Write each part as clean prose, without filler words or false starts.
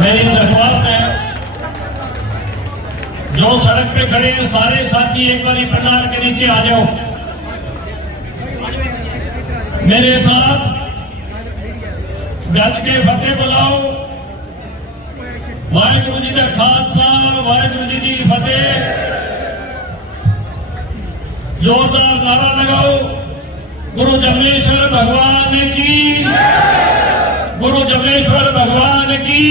मेरी दरख्वास्त है, जो सड़क पे खड़े हैं सारे साथी एक बारी पंडाल के नीचे आ जाओ। मेरे साथ गज के फतेह बुलाओ। वाहिगुरु जी का खालसा, वाहिगुरु जी की फतेह। जोरदार नारा लगाओ। गुरु जमनेश्वर भगवान की, गुरु जमनेश्वर भगवान की।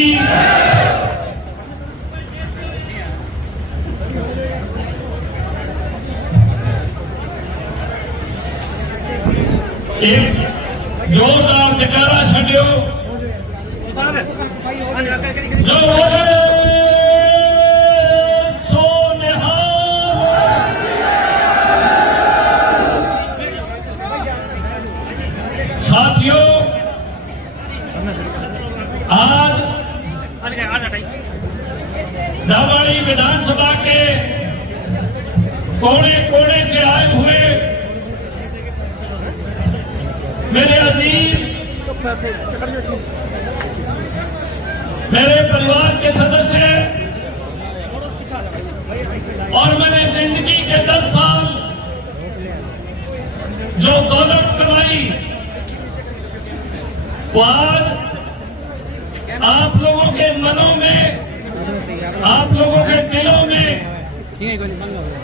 एक जोरदार जयकारा छड़ियो। जो बोले सो निहाल। साथियों, आज दावाड़ी विधानसभा के कोने कोने से आए हुए मेरे अजीज, मेरे परिवार के सदस्य और मैंने जिंदगी के 10 साल जो दौलत कमाई वो आज आप लोगों के मनों में, आप लोगों के दिलों में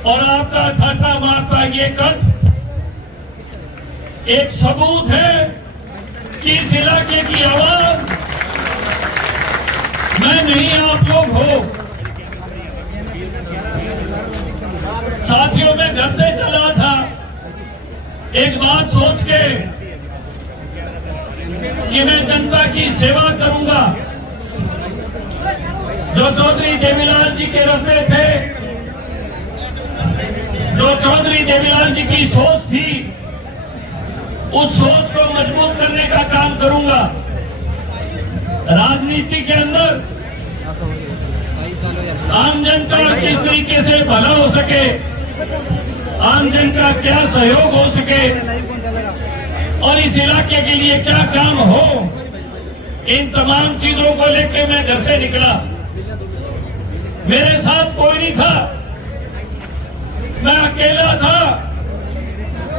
और आपका ठाठा मारता ये कथ एक सबूत है कि इस इलाके की आवाज मैं नहीं, आप लोग हो। साथियों, मैं घर से चला था एक बात सोच के कि मैं जनता की सेवा करूंगा। जो चौधरी देवीलाल जी के रास्ते थे, जो चौधरी देवीलाल जी की सोच थी, उस सोच को मजबूत करने का काम करूंगा। राजनीति के अंदर आम जन का किस तरीके से भला हो सके, आम जन का क्या सहयोग हो सके और इस इलाके के लिए क्या काम हो, इन तमाम चीजों को लेकर मैं घर से निकला। मेरे साथ कोई नहीं था, मैं अकेला था,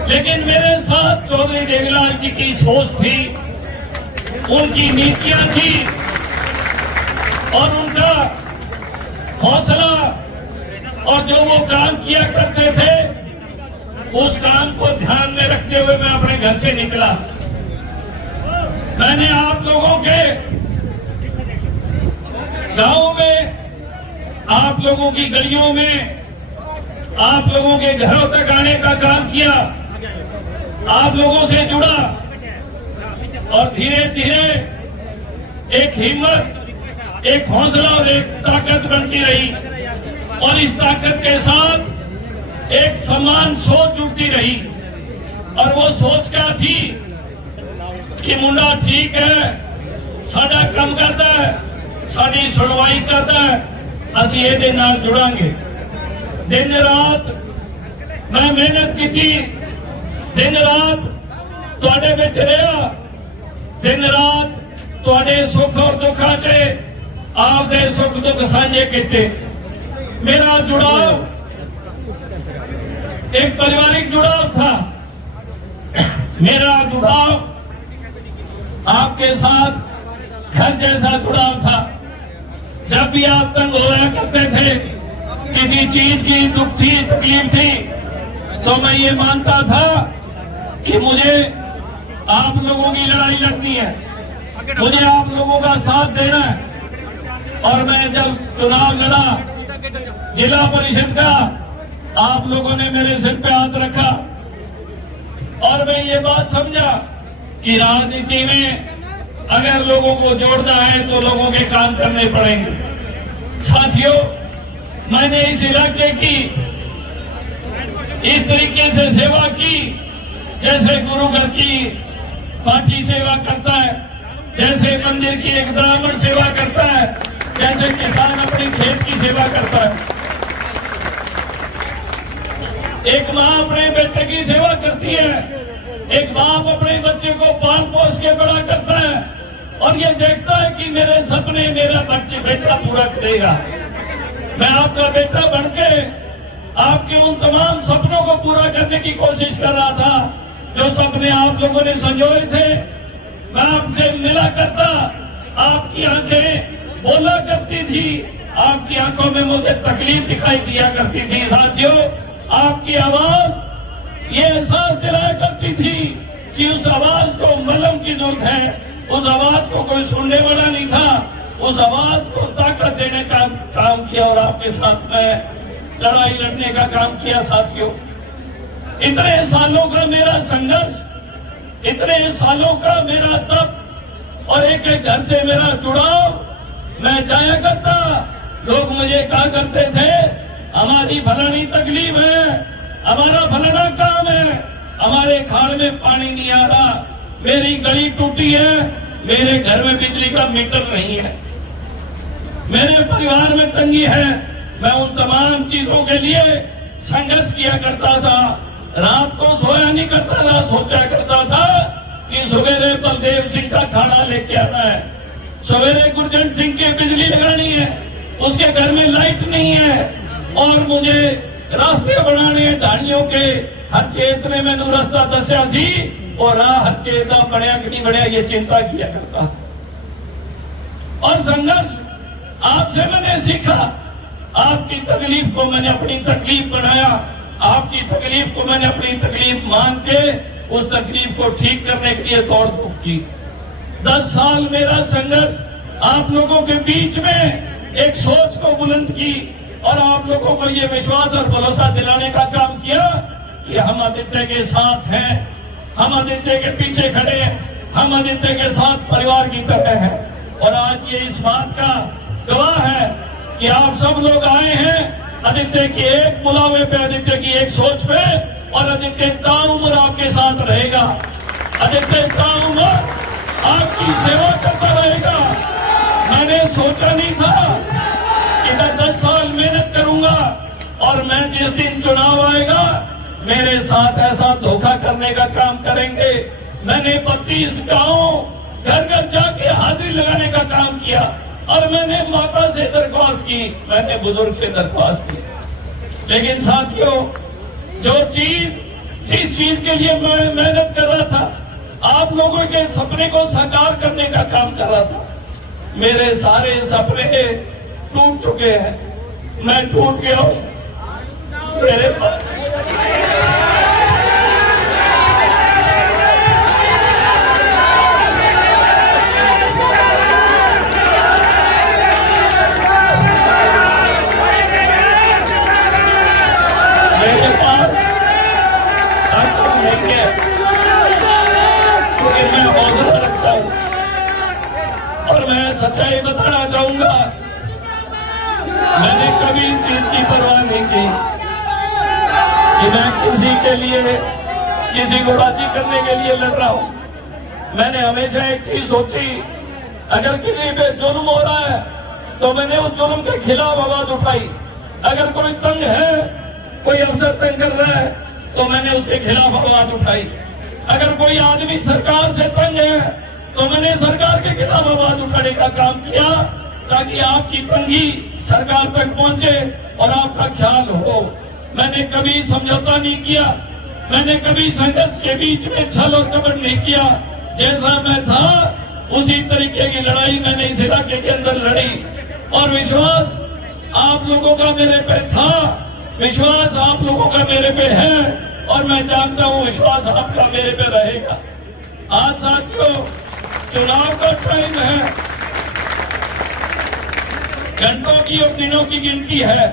लेकिन मेरे साथ चौधरी देवीलाल जी की सोच थी, उनकी नीतियां थी और उनका हौसला, और जो वो काम किया करते थे उस काम को ध्यान में रखते हुए मैं अपने घर से निकला। मैंने आप लोगों के गांव में, आप लोगों की गलियों में, आप लोगों के घरों तक आने का काम किया, आप लोगों से जुड़ा और धीरे धीरे एक हिम्मत, एक हौसला और एक ताकत बनती रही और इस ताकत के साथ एक समान सोच जुड़ती रही। और वो सोच क्या थी कि मुंडा ठीक है, साडा काम करता है, साडी सुनवाई करता है, असी ये नाल जुड़ांगे। दिन रात मैं मेहनत की, दिन रात तुहाडे विच रहा, दिन रात तुहाडे सुख और दुखा च आपदे सुख दुख साझे किते। मेरा जुड़ाव एक पारिवारिक जुड़ाव था, मेरा जुड़ाव आपके साथ घर जैसा जुड़ाव था। जब भी आप तंग होया करते थे, किसी चीज की दुख थी, तकलीफ थी, तो मैं ये मानता था कि मुझे आप लोगों की लड़ाई लड़नी है, मुझे आप लोगों का साथ देना है। और मैं जब चुनाव लड़ा जिला परिषद का, आप लोगों ने मेरे सिर पे हाथ रखा और मैं ये बात समझा कि राजनीति में अगर लोगों को जोड़ना है तो लोगों के काम करने पड़ेंगे। साथियों, मैंने इस इलाके की इस तरीके से सेवा की जैसे गुरु घर की पाठी सेवा करता है, जैसे मंदिर की एक ब्राह्मण सेवा करता है, जैसे किसान अपनी खेत की सेवा करता है। एक माँ अपने बेटे की सेवा करती है, एक बाप अपने बच्चे को पाल पोस के बड़ा करता है, और ये देखता है कि मेरे सपने मेरा बेटा पूरा करेगा। मैं आपका बेटा बनके आपके उन तमाम सपनों को पूरा करने की कोशिश कर रहा था जो सपने आप लोगों ने संजोए थे। मैं आपसे मिला करता, आपकी आंखें बोला करती थी, आपकी आंखों में मुझे तकलीफ दिखाई दिया करती थी। साथियों, आपकी आवाज ये एहसास दिलाया करती थी कि उस आवाज को मलम की जरूरत है, उस आवाज को कोई सुनने वाला नहीं था, उस आवाज को ताकत देने का काम किया और आपके साथ में लड़ाई लड़ने का काम किया। साथियों, इतने सालों का मेरा संघर्ष, इतने सालों का मेरा तप और एक एक घर से मेरा जुड़ाव, मैं जाया करता, लोग मुझे कहा करते थे हमारी फलानी तकलीफ है, हमारा फलाना काम है, हमारे खाड़ में पानी नहीं आ रहा, मेरी गली टूटी है, मेरे घर में बिजली का मीटर नहीं है, मेरे परिवार में तंगी है। मैं उन तमाम चीजों के लिए संघर्ष किया करता था। रात को सोया नहीं करता था, सोचा करता था कि सवेरे बलदेव सिंह का खाड़ा लेके आना है, सवेरे गुरजंट सिंह की बिजली लगानी है, उसके घर में लाइट नहीं है, और मुझे रास्ते बनाने हैं धाड़ियों के। हर चेत ने मैंने रास्ता दसिया सी और राह हर चेत का बढ़िया कि नहीं बढ़िया, ये चिंता किया करता। और संघर्ष आपसे मैंने सीखा, आपकी तकलीफ को मैंने अपनी तकलीफ बनाया, आपकी तकलीफ को मैंने अपनी तकलीफ मान के उस तकलीफ को ठीक करने के लिए दौड़ धूप की। 10 साल मेरा संघर्ष आप लोगों के बीच में एक सोच को बुलंद की और आप लोगों को ये विश्वास और भरोसा दिलाने का काम किया कि हम आदित्य के साथ हैं, हम आदित्य के पीछे खड़े हैं, हम आदित्य के साथ परिवार की तरह हैं। और आज ये इस बात का गवाह है कि आप सब लोग आए हैं आदित्य के एक बुलावे पे, आदित्य की एक सोच पे, और आदित्य ताउम्र आपके साथ रहेगा। आदित्य ताउम्र आपकी सेवा करता रहेगा। मैंने सोचा नहीं था कि मैं 10 साल मेहनत करूंगा और मैं जिस दिन चुनाव आएगा मेरे साथ ऐसा धोखा करने का काम करेंगे। मैंने 32 गांव घर घर जाके हाजिरी लगाने का काम किया और मैंने माता से दरख्वास्त की, मैंने बुजुर्ग से दरख्वास्त की। लेकिन साथियों, जिस चीज के लिए मैं मेहनत कर रहा था, आप लोगों के सपने को साकार करने का काम कर रहा था, मेरे सारे सपने टूट चुके हैं। मैं टूट गया हूं। मेरे सच्चाई बताना चाहूंगा, मैंने कभी इस चीज की परवाह नहीं की कि मैं किसी के लिए, किसी को राजी करने के लिए लड़ रहा हूं। मैंने हमेशा एक चीज सोची, अगर किसी पे जुल्म हो रहा है तो मैंने उस जुल्म के खिलाफ आवाज उठाई। अगर कोई तंग है, कोई अफसर तंग कर रहा है तो मैंने उसके खिलाफ आवाज उठाई। अगर कोई आदमी सरकार से तंग है तो मैंने सरकार के खिलाफ आवाज उठाने का काम किया, ताकि आपकी तंगी सरकार तक पहुंचे और आपका ख्याल हो। मैंने कभी समझौता नहीं किया, मैंने कभी संघर्ष के बीच में छल और कपट नहीं किया। जैसा मैं था उसी तरीके की लड़ाई मैंने इस इलाके के अंदर लड़ी और विश्वास आप लोगों का मेरे पे था, विश्वास आप लोगों का मेरे पे है और मैं जानता हूं विश्वास आपका मेरे पे रहेगा। आज साथियों, चुनाव का टाइम है, घंटों की और दिनों की गिनती है।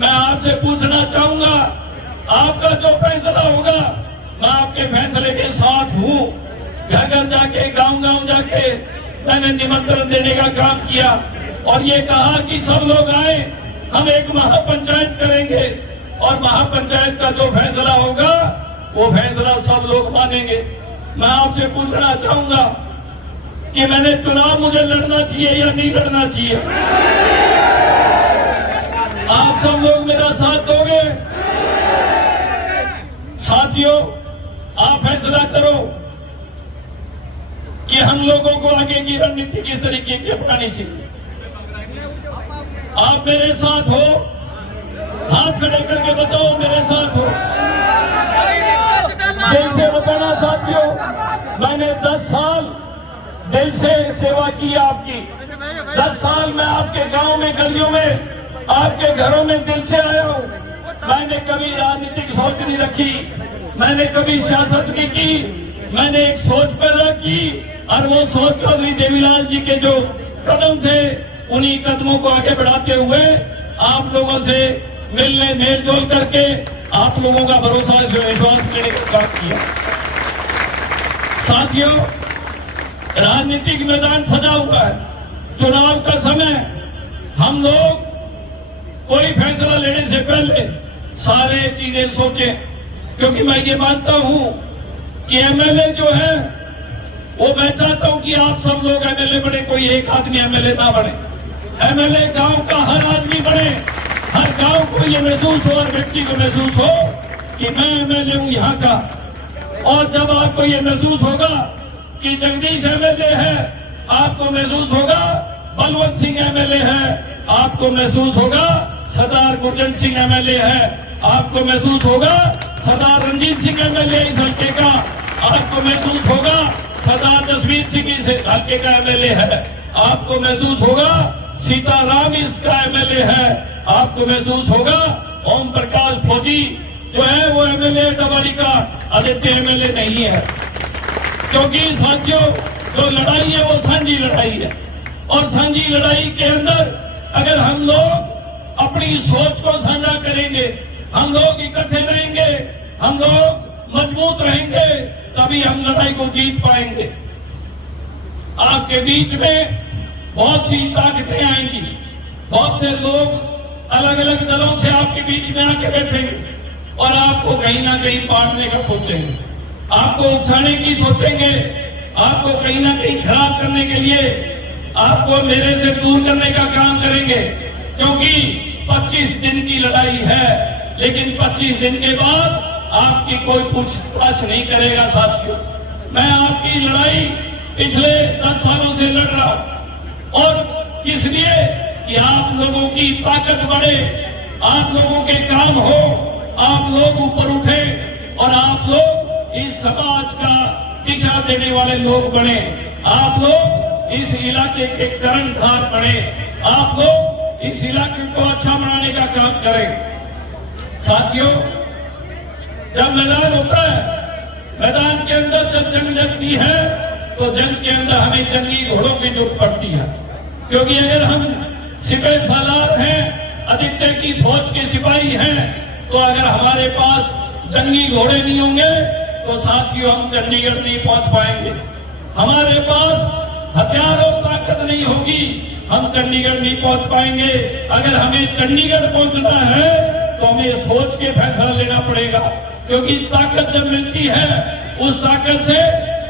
मैं आपसे पूछना चाहूंगा, आपका जो फैसला होगा, मैं आपके फैसले के साथ हूं। घर घर जाके, गांव गांव जाके मैंने निमंत्रण देने का काम किया और ये कहा कि सब लोग आए, हम एक महापंचायत करेंगे और महापंचायत का जो फैसला होगा वो फैसला सब लोग मानेंगे। मैं आपसे पूछना चाहूंगा कि मैंने चुनाव, मुझे लड़ना चाहिए या नहीं लड़ना चाहिए? आप सब लोग मेरा साथ दोगे? साथियों, आप फैसला करो कि कि हम लोगों को आगे की रणनीति किस तरीके की अपनानी चाहिए। आप मेरे साथ हो, हाथ खड़े करके बताओ मेरे साथ हो। दिल से बताना साथियों, मैंने 10 साल दिल से सेवा की आपकी। 10 साल मैं आपके गांव में, गलियों में, आपके घरों में दिल से आया हूं। मैंने कभी राजनीतिक सोच नहीं रखी, मैंने कभी सियासत नहीं की, मैंने एक सोच पैदा की और वो सोच चौधरी देवीलाल जी के जो कदम थे उन्हीं कदमों को आगे बढ़ाते हुए आप लोगों से मिलने, मेल जोल करके आप लोगों का भरोसा, विश्वास करने का काम किया। साथियों, राजनीतिक मैदान सजा हुआ है। चुनाव का समय हम लोग कोई फैसला लेने से पहले सारे चीजें सोचें, क्योंकि मैं ये मानता हूं कि एमएलए जो है वो, मैं चाहता हूं कि आप सब लोग एमएलए बने, कोई एक आदमी एमएलए ना बने। एमएलए गांव का हर आदमी बने, हर गांव को ये महसूस हो, हर व्यक्ति को महसूस हो कि मैं एमएलए हूं यहाँ का। और जब आपको ये महसूस होगा कि जगदीश एमएलए है, आपको महसूस होगा बलवंत सिंह एमएलए है, आपको महसूस होगा सरदार गुरजंत सिंह एमएलए है, आपको महसूस होगा सरदार रंजीत सिंह एमएलए इस हल्के का, आपको महसूस होगा सरदार जसवीर सिंह इस हल्के का एमएलए है, आपको महसूस होगा सीताराम इसका एमएलए है, आपको महसूस होगा ओम प्रकाश फौजी जो है वो एमएलए डबवाली का, आदित्य एमएलए नहीं है। क्योंकि साथियों, जो लड़ाई है वो साझी लड़ाई है, और साझी लड़ाई के अंदर अगर हम लोग अपनी सोच को साझा करेंगे, हम लोग इकट्ठे रहेंगे, हम लोग मजबूत रहेंगे, तभी हम लड़ाई को जीत पाएंगे। आपके बीच में बहुत सी ताकतें आएंगी, बहुत से लोग अलग अलग दलों से आपके बीच में आके बैठेंगे और आपको कहीं ना कहीं बांटने का सोचेंगे, आपको उकसाने की सोचेंगे, आपको कहीं ना कहीं खराब करने के लिए आपको मेरे से दूर करने का काम करेंगे। क्योंकि 25 दिन की लड़ाई है, लेकिन 25 दिन के बाद आपकी कोई पूछताछ नहीं करेगा। साथियों, मैं आपकी लड़ाई पिछले 10 सालों से लड़ रहा हूं, और किस लिए कि आप लोगों की ताकत बढ़े, आप लोगों के काम हो, आप लोग ऊपर उठे और आप लोग इस समाज का दिशा देने वाले लोग बने, आप लोग इस इलाके के कर्णधार बने, आप लोग इस इलाके को अच्छा बनाने का काम करें। साथियों, जब मैदान होता है, मैदान के अंदर जब जंग लगती है तो जंग के अंदर हमें जंगी घोड़ों की जरूरत पड़ती है। क्योंकि अगर हम सिपाही सालार हैं, आदित्य की फौज के सिपाही हैं, तो अगर हमारे पास जंगी घोड़े नहीं होंगे तो साथियों हम चंडीगढ़ नहीं पहुंच पाएंगे। हमारे पास हथियार और ताकत नहीं होगी, हम चंडीगढ़ नहीं पहुंच पाएंगे। अगर हमें चंडीगढ़ पहुंचना है तो हमें सोच के फैसला लेना पड़ेगा, क्योंकि ताकत जब मिलती है उस ताकत से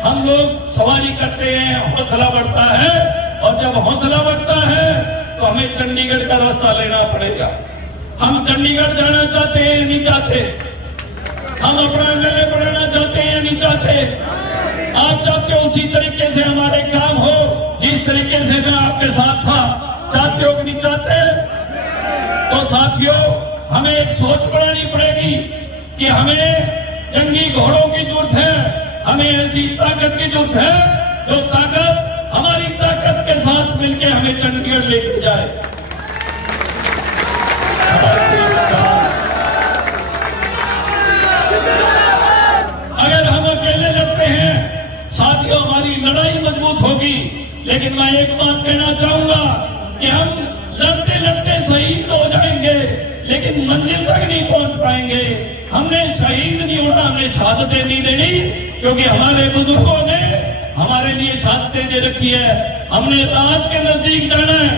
हम लोग सवारी करते हैं, हौसला बढ़ता है, और जब हौसला बढ़ता है तो हमें चंडीगढ़ का रास्ता लेना पड़ेगा। हम चंडीगढ़ जाना चाहते हैं या नहीं चाहते? हम अपना एमएलए बनाना चाहते हैं या नहीं चाहते? आप चाहते हो उसी तरीके से हमारे काम हो जिस तरीके से मैं आपके साथ था, चाहते हो कि नहीं चाहते? तो साथियों, हमें एक सोच बनानी पड़ेगी कि हमें जंगी घोड़ों की जरूरत है, हमें ऐसी ताकत की जरूरत है जो ताकत हमारी ताकत के साथ मिलकर हमें चंडीगढ़ लेके जाए। अगर हम अकेले लड़ते हैं साथियों, हमारी लड़ाई मजबूत होगी, लेकिन मैं एक बात कहना चाहूंगा कि हम लड़ते लड़ते शहीद हो जाएंगे, लेकिन मंजिल तक नहीं पहुंच पाएंगे। हमने शहीद नहीं होना, हमने शहादतें नहीं देनी, क्योंकि हमारे बुजुर्गों ने हमारे लिए शहादतें दे रखी है। हमने राज के नजदीक जाना है,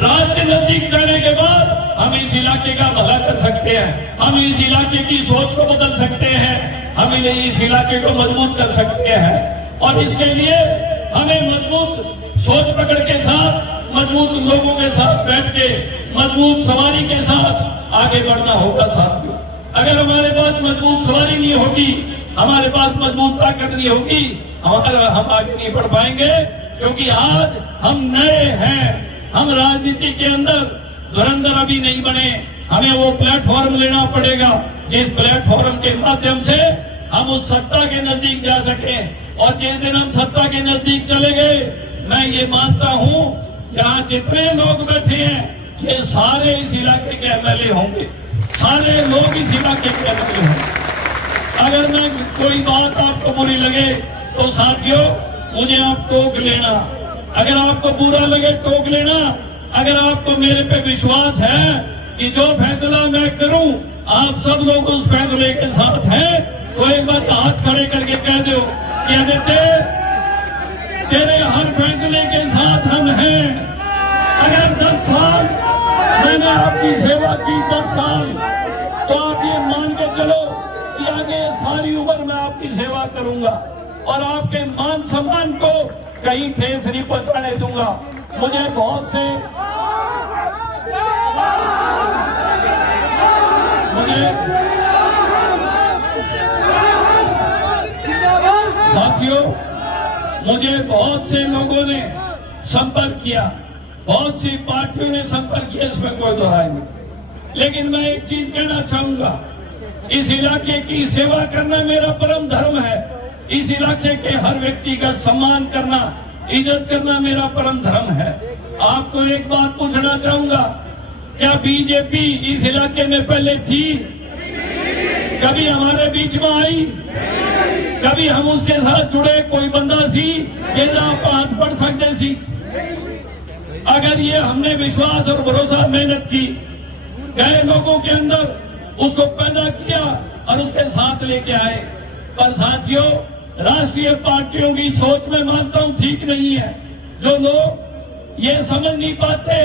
राज के नजदीक जाने के बाद हम इस इलाके का भला कर सकते हैं, हम इस इलाके की सोच को बदल सकते हैं, हम इस इलाके को मजबूत कर सकते हैं। और इसके लिए हमें मजबूत सोच पकड़ के साथ, मजबूत लोगों के साथ बैठ के, मजबूत सवारी के साथ आगे बढ़ना होगा। साथियों, अगर हमारे पास मजबूत सवारी नहीं होगी, हमारे पास मजबूत ताकत नहीं होगी, हम आगे नहीं बढ़ पाएंगे, क्योंकि आज हम नए हैं। हम राजनीति के अंदर धुरंधर अभी नहीं बने। हमें वो प्लेटफॉर्म लेना पड़ेगा जिस प्लेटफॉर्म के माध्यम से हम उस सत्ता के नजदीक जा सकें। और जिस दिन हम सत्ता के नजदीक चले गए, मैं ये मानता हूं यहाँ जितने लोग बैठे हैं ये सारे इस इलाके के एमएलए होंगे, सारे लोग इस इलाके के एमएलए होंगे। अगर मैं कोई बात आपको बुरी लगे तो साथियों मुझे आप टोक लेना, अगर आपको बुरा लगे टोक लेना। अगर आपको मेरे पे विश्वास है कि जो फैसला मैं करूं आप सब लोग उस फैसले के साथ हैं, तो एक बार हाथ खड़े करके कह दो कि आदित्य तेरे हर फैसले के साथ हम हैं। अगर 10 साल मैंने आपकी सेवा की, 10 साल, तो आप ये मान के चलो कि आगे सारी उम्र मैं आपकी सेवा करूंगा और आपके मान सम्मान को कहीं ठेस नहीं पहुंचाने दूंगा। मुझे बहुत से साथियों मुझे बहुत से लोगों ने संपर्क किया, बहुत सी पार्टियों ने संपर्क किया, इसमें कोई दोहराई नहीं। लेकिन मैं एक चीज कहना चाहूंगा, इस इलाके की सेवा करना मेरा परम धर्म है। इस इलाके के हर व्यक्ति का सम्मान करना, इज्जत करना मेरा परम धर्म है। आपको एक बात पूछना चाहूंगा, क्या बीजेपी इस इलाके में पहले थी? कभी हमारे बीच में आई? कभी हम उसके साथ जुड़े कोई बंदा सी जैसा आप हाथ बढ़ सकते सी? अगर ये हमने विश्वास और भरोसा मेहनत की, गए लोगों के अंदर उसको पैदा किया और उसके साथ लेके आए। पर साथियों राष्ट्रीय पार्टियों की सोच में मानता हूं ठीक नहीं है। जो लोग ये समझ नहीं पाते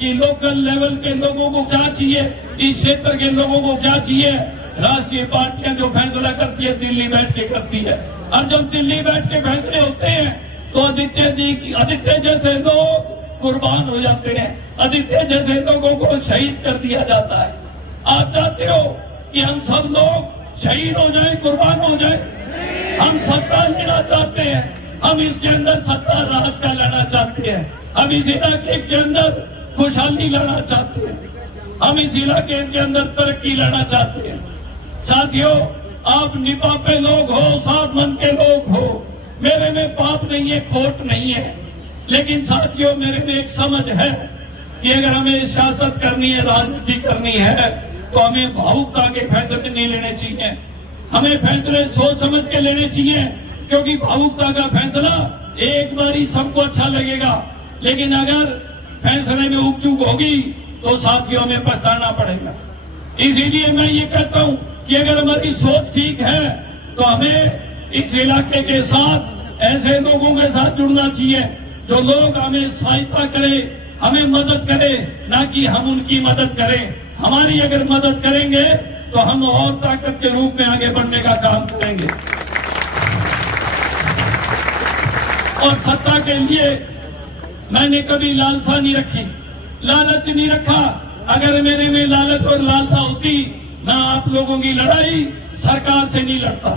कि लोकल लेवल के लोगों को क्या चाहिए, इस क्षेत्र के लोगों को क्या चाहिए। राष्ट्रीय पार्टियां जो फैसला करती है दिल्ली बैठ के करती है, और जब दिल्ली बैठ के फैसले होते हैं तो आदित्य जैसे लोग कुर्बान हो जाते हैं, आदित्य जैसे लोगों को शहीद कर दिया जाता है। आप चाहते हो कि हम सब लोग शहीद हो जाएं, कुर्बान हो जाएं? हम सत्ता लेना चाहते हैं, हम इसके अंदर सत्ता राज का लेना चाहते हैं, हम इस इलाके के अंदर खुशहाली लाना चाहते हैं, हम इस इलाके के अंदर तरक्की लाना चाहते हैं। साथियों आप निपापे लोग हो, साफ मन के लोग हो, मेरे में पाप नहीं है, खोट नहीं है। लेकिन साथियों मेरे में एक समझ है कि अगर हमें सियासत करनी है, राजनीति करनी है, तो हमें भावुकता के फैसले नहीं लेने चाहिए। हमें फैसले सोच समझ के लेने चाहिए, क्योंकि भावुकता का फैसला एक बार ही सबको अच्छा लगेगा, लेकिन अगर फैसले में उकचूक होगी तो साथियों हमें पछताना पड़ेगा। इसीलिए मैं ये कहता हूं कि अगर हमारी सोच ठीक है तो हमें इस इलाके के साथ ऐसे लोगों के साथ जुड़ना चाहिए जो लोग हमें सहायता करें, हमें मदद करें, ना कि हम उनकी मदद करें। हमारी अगर मदद करेंगे तो हम और ताकत के रूप में आगे बढ़ने का काम करेंगे। और सत्ता के लिए मैंने कभी लालसा नहीं रखी, लालच नहीं रखा। अगर मेरे में लालच और लालसा होती, ना आप लोगों की लड़ाई सरकार से नहीं लड़ता।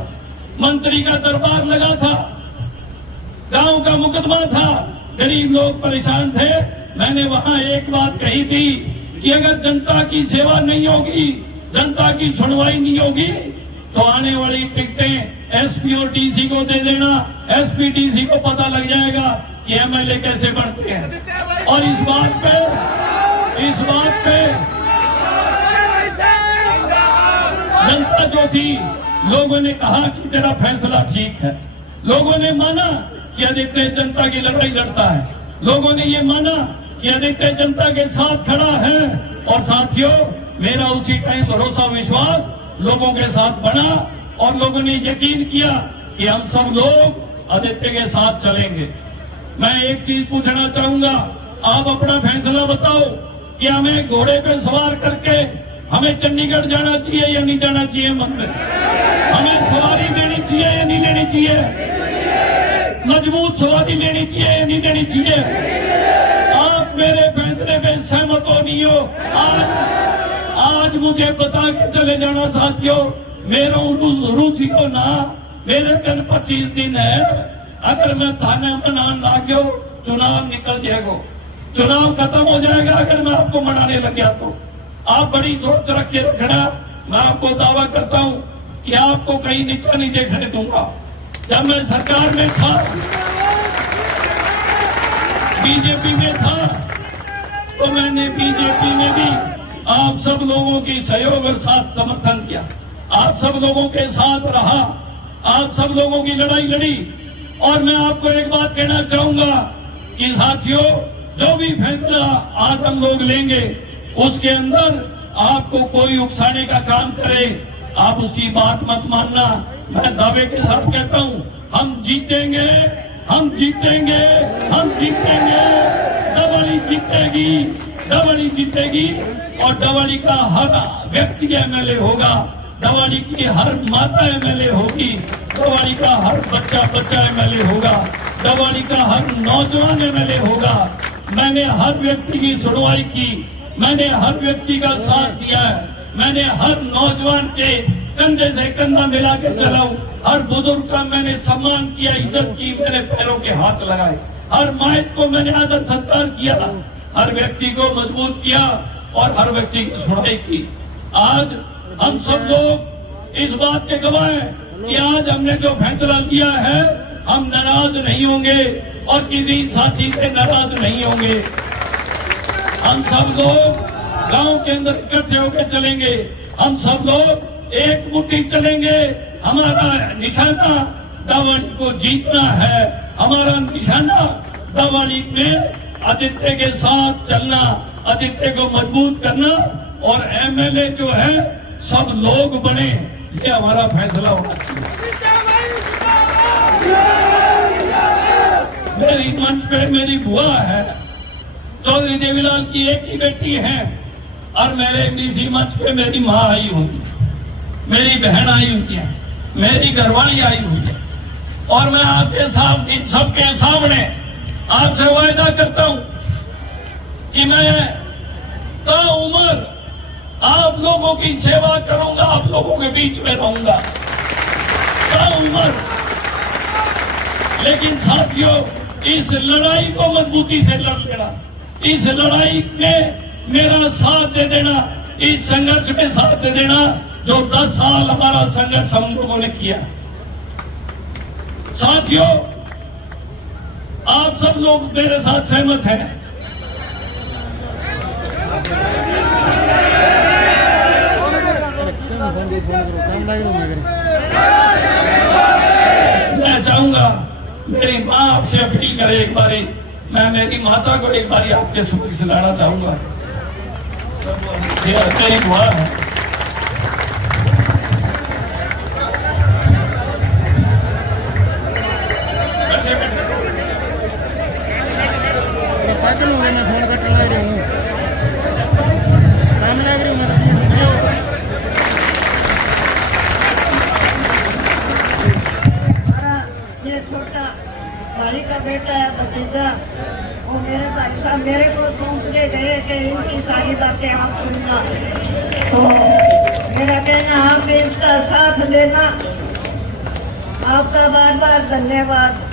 मंत्री का दरबार लगा था, गांव का मुकदमा था, गरीब लोग परेशान थे। मैंने वहां एक बात कही थी कि अगर जनता की सेवा नहीं होगी, जनता की सुनवाई नहीं होगी, तो आने वाली टिकटें एसपी और डीसी को दे देना। एसपी डीसी को पता लग जाएगा कि एमएलए कैसे बनते हैं। और इस बात पे जनता जो थी, लोगों ने कहा कि तेरा फैसला ठीक है। लोगों ने माना कि आदित्य जनता की लड़ाई लड़ता है, लोगों ने ये माना कि आदित्य जनता के साथ खड़ा है। और साथियों मेरा उसी टाइम भरोसा विश्वास लोगों के साथ बना और लोगों ने यकीन किया कि हम सब लोग आदित्य के साथ चलेंगे। मैं एक चीज पूछना चाहूंगा, आप अपना फैसला बताओ कि हमें घोड़े पे सवार करके हमें चंडीगढ़ जाना चाहिए या नहीं जाना चाहिए मंदिर? हमें सवारी लेनी चाहिए या नहीं लेनी चाहिए? मजबूत सवारी लेनी चाहिए या नहीं लेनी चाहिए? आप मेरे फैसले में सहमत हो नहीं हो? आज मुझे बता के चले जाना साथियों, मेरे रूसी को ना, मेरे कल 25 दिन है, अगर मैं थाने मनान लाग गयो चुनाव निकल जाएगा, चुनाव खत्म हो जाएगा अगर मैं आपको मनाने लग गया तो। आप बड़ी सोच रख के रखना, मैं आपको दावा करता हूं कि आपको कहीं नीचा नहीं देखने दूंगा। जब मैं सरकार में था, बीजेपी में था, तो मैंने बीजेपी में भी आप सब लोगों की सहयोग और साथ समर्थन किया, आप सब लोगों के साथ रहा, आप सब लोगों की लड़ाई लड़ी। और मैं आपको एक बात कहना चाहूंगा कि साथियों, जो भी फैसला आज हम लोग लेंगे उसके अंदर आपको कोई उकसाने का काम करे, आप उसकी बात मत मानना। मैं दावे के साथ कहता हूं, हम जीतेंगे, हम जीतेंगे, हम जीतेंगे। डबली जीतेगी, डबली जीतेगी। और डबली का हर व्यक्ति एमएलए होगा, डबली की हर माता एमएलए होगी, डबली का हर बच्चा एमएलए होगा, डबली का हर नौजवान एमएलए होगा। मैंने हर व्यक्ति की सुनवाई की, मैंने हर व्यक्ति का साथ दिया है, मैंने हर नौजवान के कंधे से कंधा मिला के चलाऊं, हर बुजुर्ग का मैंने सम्मान किया, इज्जत की, मेरे पैरों के हाथ लगाए, हर मायत को मैंने आदर सत्कार किया, हर व्यक्ति को मजबूत किया और हर व्यक्ति की सुनवाई की। आज हम सब लोग इस बात के गवाह हैं कि आज हमने जो फैसला लिया है, हम नाराज नहीं होंगे और किसी साथी से नाराज नहीं होंगे। हम सब लोग गांव के अंदर इकट्ठे होकर चलेंगे, हम सब लोग एक मुट्ठी चलेंगे। हमारा निशाना डबली को जीतना है, हमारा निशाना डबली में आदित्य के साथ चलना, आदित्य को मजबूत करना और एमएलए जो है सब लोग बने, ये हमारा फैसला होना चाहिए। मेरी मंच पे मेरी बुआ है, चौधरी देवीलाल की एक ही बेटी है, और मेरे इसी मंच पे मेरी माँ आई हुई, मेरी बहन आई हुई है, मेरी घरवाली आई हुई है। और मैं आपके सामने, इन सबके सामने आपसे वायदा करता हूं कि मैं ताउम्र आप लोगों की सेवा करूंगा, आप लोगों के बीच में रहूंगा ताउम्र। लेकिन साथियों, इस लड़ाई को मजबूती से लड़ लेना, इस लड़ाई में मेरा साथ दे देना, इस संघर्ष में साथ दे देना जो 10 साल हमारा संघर्ष हम लोगों ने किया। साथियों, आप सब लोग मेरे साथ सहमत हैं। मैं चाहूंगा मेरी माँ आपसे अपील करे, एक बारी मैं मेरी माता को एक बारी आपके सुख से लाना चाहूंगा। तेरी दुआ है। मैं फोन कर चला रही हूँ, काम लग रही हूँ ये छोटा भाई का बेटा है, भतीजा, वो मेरे भाई साहब मेरे को सौंप के गए कि इनकी सारी बातें आप सुनना। तो मेरा कहना, आप भी इसका साथ देना। आपका बार बार धन्यवाद।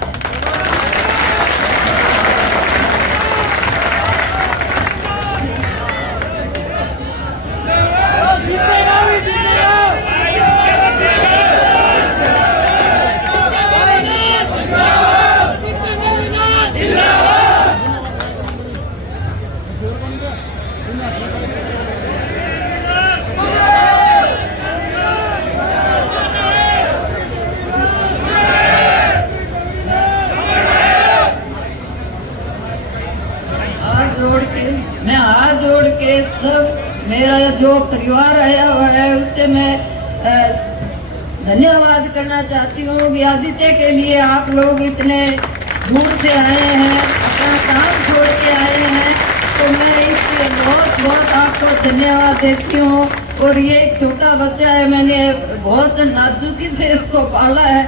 मैं हाथ जोड़ के सब मेरा जो परिवार आया हुआ है उससे मैं धन्यवाद करना चाहती हूँ कि आदित्य के लिए आप लोग इतने दूर से आए हैं, अपना काम छोड़ के आए हैं, तो मैं इसके बहुत बहुत आपको धन्यवाद देती हूँ। और ये एक छोटा बच्चा है, मैंने बहुत नाजुकी से इसको पाला है,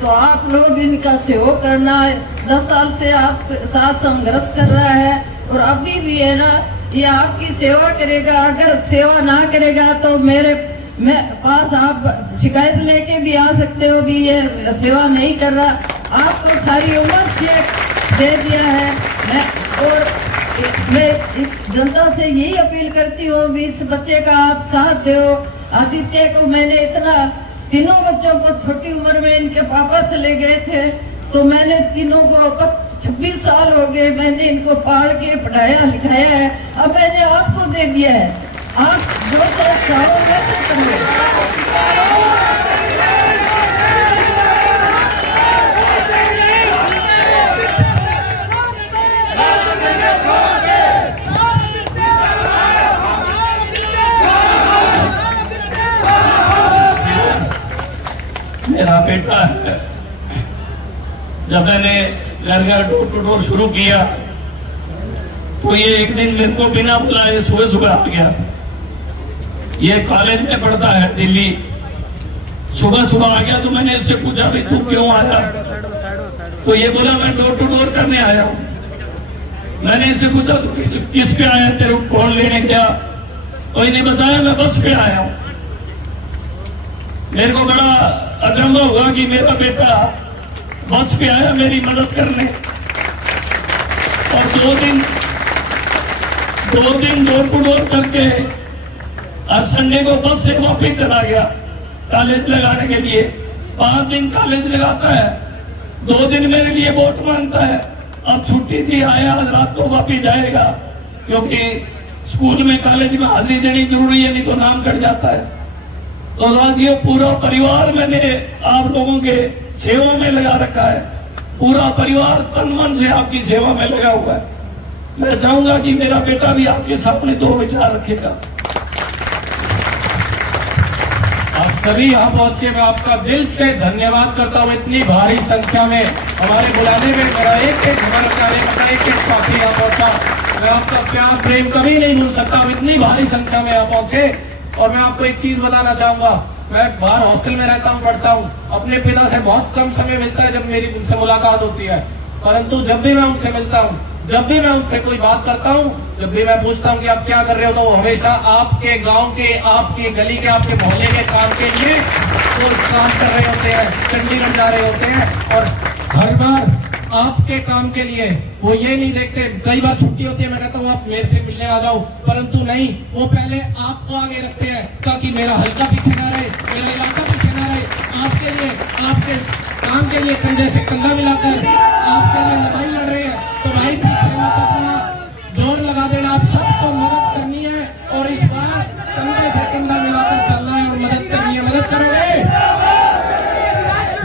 तो आप लोग इनका सहयोग करना है। 10 साल से आप साथ संघर्ष कर रहा है और अभी भी है ना, ये आपकी सेवा करेगा। अगर सेवा ना करेगा तो मेरे पास आप शिकायत लेके भी आ सकते हो कि ये सेवा नहीं कर रहा। आपको सारी उम्र से दे दिया है। मैं इस जनता से यही अपील करती हूँ भी इस बच्चे का आप साथ दो। आदित्य को मैंने इतना, तीनों बच्चों को छोटी उम्र में इनके पापा चले गए थे, तो मैंने तीनों को 26 साल हो गए मैंने इनको पाल के पढ़ाया लिखाया है। अब मैंने आपको दे दिया है, आप जो चाहो वैसे करिए। मेरा बेटा है, जब मैंने घर घर डोर टू डोर शुरू किया तो ये एक दिन मेरे को बिना बुलाए सुबह सुबह आ गया। ये कॉलेज में पढ़ता है दिल्ली। सुबह सुबह आ गया तो मैंने इससे पूछा भाई तू क्यों आया, तो ये बोला मैं डोर टू डोर करने आया हूँ। मैंने इससे पूछा तो किस पे आया, तेरे को कौन लेने गया, कोई नहीं बताया, मैं बस पे आया हूँ। मेरे को बड़ा अचंभा हुआ कि मेरा बेटा बस पे आया मेरी मदद करने, और दो दिन डोर टू डोर करके और संडे को बस से वापिस चला गया कॉलेज लगाने के लिए। 5 दिन कॉलेज लगाता है, 2 दिन मेरे लिए वोट मांगता है। अब छुट्टी थी, आया, आज रात को वापिस जाएगा, क्योंकि स्कूल में कॉलेज में हाजिरी देनी जरूरी है, नहीं तो नाम कट जाता है। तो साथियों, पूरा परिवार मैंने आप लोगों के सेवा में लगा रखा है। पूरा परिवार तन मन से आपकी सेवा में लगा हुआ है। मैं चाहूंगा कि मेरा बेटा भी आपके सामने 2 विचार रखेगा। आप सभी यहाँ पहुंचे, मैं आपका दिल से धन्यवाद करता हूँ। इतनी भारी संख्या में हमारे बुलाने में मेरा एक साथी यहाँ पहुंचा, मैं आपका प्यार प्रेम कभी नहीं भूल सकता। इतनी भारी संख्या में यहाँ पहुंचे, और मैं आपको एक चीज बताना चाहूंगा, मैं बाहर हॉस्टल में रहता हूँ, पढ़ता हूँ। अपने पिता से बहुत कम समय मिलता है जब मेरी उनसे मुलाकात होती है, परंतु जब भी मैं उनसे मिलता हूँ, जब भी मैं उनसे कोई बात करता हूँ, जब भी मैं पूछता हूँ कि आप क्या कर रहे हो, तो वो हमेशा आपके गांव के, आपकी गली के, आपके मोहल्ले के काम के लिए वो काम कर रहे होते हैं, चंडीगढ़ जा रहे होते हैं। और हर बार आपके काम के लिए वो ये नहीं देखते, कई बार छुट्टी होती है, मैं कहता हूँ आप मेरे से मिलने आ जाओ, परंतु नहीं, वो पहले आपको आगे रखते हैं ताकि मेरा हल्का पीछे ना रहे, मेरा इलाका पीछे ना रहे। आपके लिए, आपके काम के लिए कंधे से कंधा मिलाकर आपके लिए लड़ाई लड़ रहे हैं, तो भाई पीछे मत अपना जोर लगा देना। आप सबको मदद करनी है, और इस बार कंधे से कंधा मिलाकर चलना है और मदद करनी है। मदद करोगे?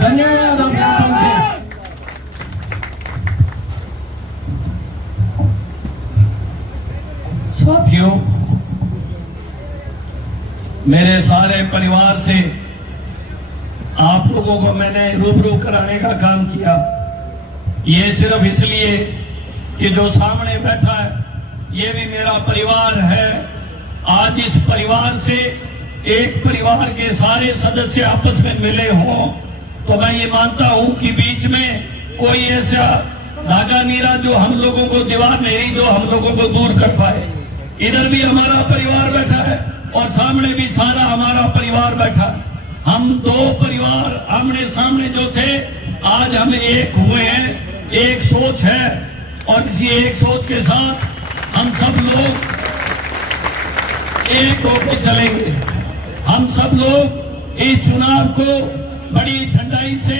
धन्यवाद। आप यहाँ पहुंचे। साथियों, मेरे सारे परिवार से आप लोगों को मैंने रूबरू कराने का काम किया। ये सिर्फ इसलिए कि जो सामने बैठा है ये भी मेरा परिवार है। आज इस परिवार से एक परिवार के सारे सदस्य आपस में मिले हों, तो मैं ये मानता हूं कि बीच में कोई ऐसा धागा नहीं रहा जो हम लोगों को, दीवार नहीं जो हम लोगों को दूर कर पाए। इधर भी हमारा परिवार बैठा है और सामने भी सारा हमारा परिवार बैठा। हम 2 परिवार आमने सामने जो थे, आज हम एक हुए हैं, एक सोच है, और इसी एक सोच के साथ हम सब लोग एक होकर चलेंगे। हम सब लोग इस चुनाव को बड़ी ठंडाई से,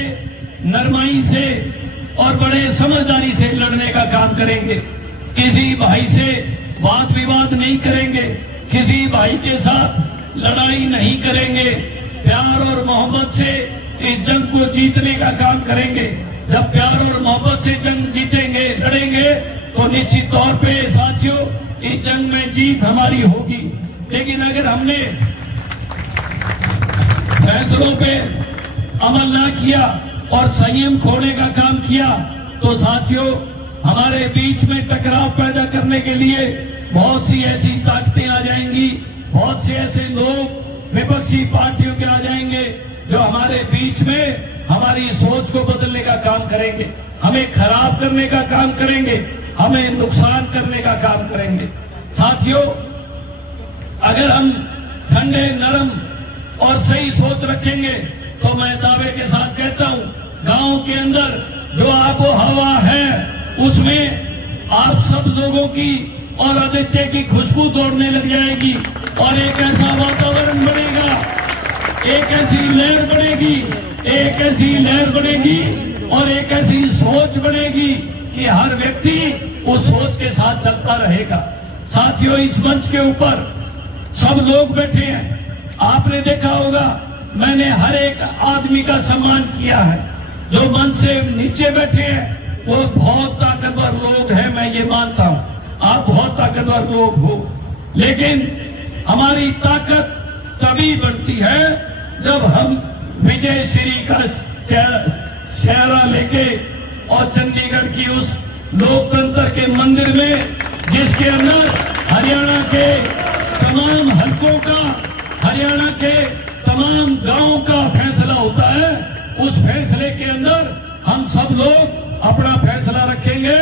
नरमाई से और बड़े समझदारी से लड़ने का काम करेंगे। किसी भाई से वाद विवाद नहीं करेंगे, किसी भाई के साथ लड़ाई नहीं करेंगे, प्यार और मोहब्बत से इस जंग को जीतने का काम करेंगे। जब प्यार और मोहब्बत से जंग जीतेंगे, लड़ेंगे, तो निश्चित तौर पे साथियों इस जंग में जीत हमारी होगी। लेकिन अगर हमने फैसलों पे अमल ना किया और संयम खोने का काम किया, तो साथियों हमारे बीच में टकराव पैदा करने के लिए बहुत सी ऐसी ताकतें आ जाएंगी, बहुत से ऐसे लोग विपक्षी पार्टियों के आ जाएंगे जो हमारे बीच में हमारी सोच को बदलने का काम करेंगे, हमें खराब करने का काम करेंगे, हमें नुकसान करने का काम करेंगे। साथियों, अगर हम ठंडे, नरम और सही सोच रखेंगे, तो मैं दावे के साथ कहता हूं, गांव के अंदर जो आबो हवा है उसमें आप सब लोगों की और आदित्य की खुशबू दौड़ने लग जाएगी और एक ऐसा वातावरण बनेगा, एक ऐसी लहर बनेगी, एक ऐसी लहर बनेगी और एक ऐसी सोच बनेगी कि हर व्यक्ति उस सोच के साथ चलता रहेगा। साथियों, इस मंच के ऊपर सब लोग बैठे हैं, आपने देखा होगा मैंने हर एक आदमी का सम्मान किया है। जो मंच से नीचे बैठे हैं वो बहुत ताकतवर लोग हैं, मैं ये मानता हूं, आप बहुत ताकतवर लोग हो, लेकिन हमारी ताकत तभी बढ़ती है जब हम विजय श्री का चेहरा लेके और चंडीगढ़ की उस लोकतंत्र के मंदिर में, जिसके अंदर हरियाणा के तमाम हलकों का, हरियाणा के तमाम गांवों का फैसला होता है, उस फैसले के अंदर हम सब लोग अपना फैसला रखेंगे,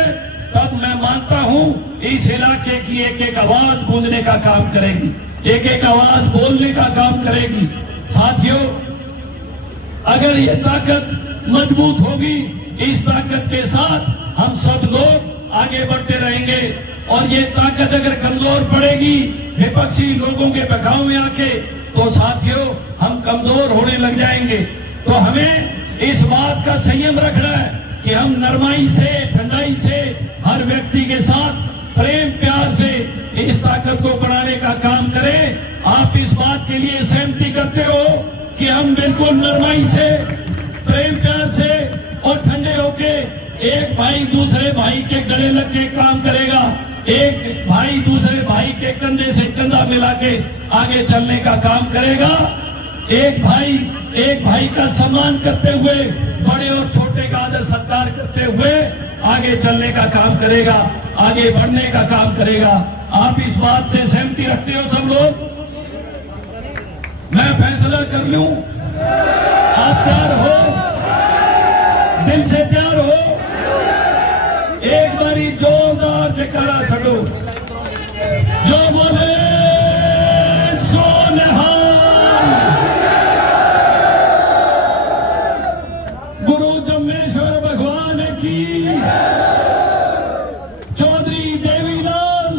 तब मैं मानता हूं इस इलाके की एक एक आवाज गूंजने का काम करेगी, एक एक आवाज बोलने का काम करेगी। साथियों, अगर ये ताकत मजबूत होगी, इस ताकत के साथ हम सब लोग आगे बढ़ते रहेंगे और ये ताकत अगर कमजोर पड़ेगी विपक्षी लोगों के बहकाव में आके, तो साथियों हम कमजोर होने लग जाएंगे। तो हमें इस बात का संयम रखना है कि हम नरमाई से, ठंडाई से, हर व्यक्ति के साथ प्रेम प्यार से इस ताकत को बढ़ाने का काम करें। आप इस बात के लिए सहमति करते हो कि हम बिल्कुल नरमाई से, प्रेम प्यार से और ठंडे होके एक भाई दूसरे भाई के गले लग के काम करेगा, एक भाई दूसरे भाई के कंधे से कंधा मिला के आगे चलने का काम करेगा, एक भाई का सम्मान करते हुए, बड़े और छोटे का आदर सत्कार करते हुए आगे चलने का काम करेगा, आगे बढ़ने का काम करेगा। आप इस बात से सहमति रखते हो सब लोग? मैं फैसला कर लूं, आप तैयार हो? दिल से तैयार हो? एक बारी जोरदार जयकारा छड़ो, जो बोले सो निहाल। गुरु जम्मेश्वर भगवान की, चौधरी देवीलाल,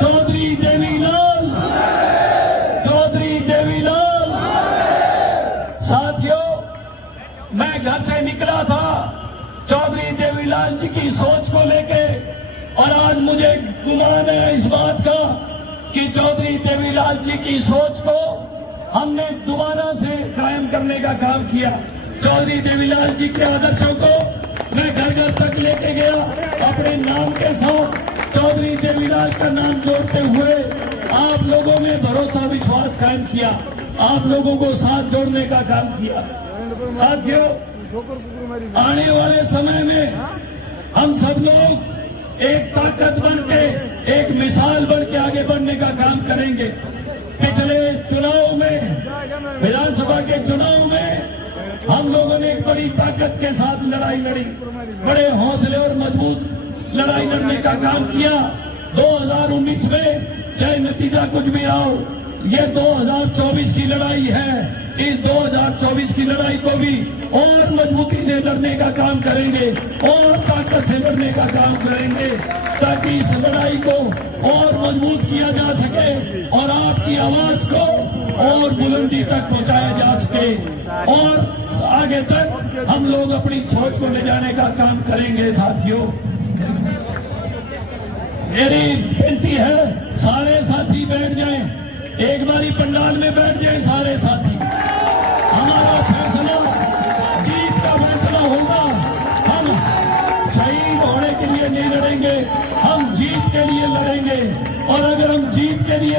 चौधरी देवीलाल, चौधरी देवीलाल। साथियों, मैं घर से निकला था चौधरी देवीलाल जी की सोच को लेके, और आज मुझे गुमान है इस बात का कि चौधरी देवीलाल जी की सोच को हमने दोबारा से कायम करने का काम किया। चौधरी देवीलाल जी के आदर्शों को मैं घर घर तक लेके गया, अपने नाम के साथ चौधरी देवीलाल का नाम जोड़ते हुए आप लोगों में भरोसा विश्वास कायम किया, आप लोगों को साथ जोड़ने का काम किया। साथियों, आने वाले समय में हम सब लोग एक ताकत बन के, एक मिसाल बन के आगे बढ़ने का काम करेंगे। पिछले चुनाव में, विधानसभा के चुनाव में हम लोगों ने एक बड़ी ताकत के साथ लड़ाई लड़ी, बड़े हौसले और मजबूत लड़ाई लड़ने का काम किया। 2019 में चाहे नतीजा कुछ भी आओ, ये 2024 की लड़ाई है। इस 2024 की लड़ाई को भी और मजबूती से लड़ने का काम करेंगे और ताकत से लड़ने का काम करेंगे, ताकि इस लड़ाई को और मजबूत किया जा सके और आपकी आवाज को और बुलंदी तक पहुंचाया जा सके और आगे तक हम लोग अपनी सोच को ले जाने का काम करेंगे। साथियों, मेरी विनती है, सारे साथी बैठ जाएं, एक बारी पंडाल में बैठ जाएं सारे साथी। हमारा फैसला जीत का फैसला होगा। हम शहीद होने के लिए नहीं लड़ेंगे, हम जीत के लिए लड़ेंगे, और अगर हम जीत के लिए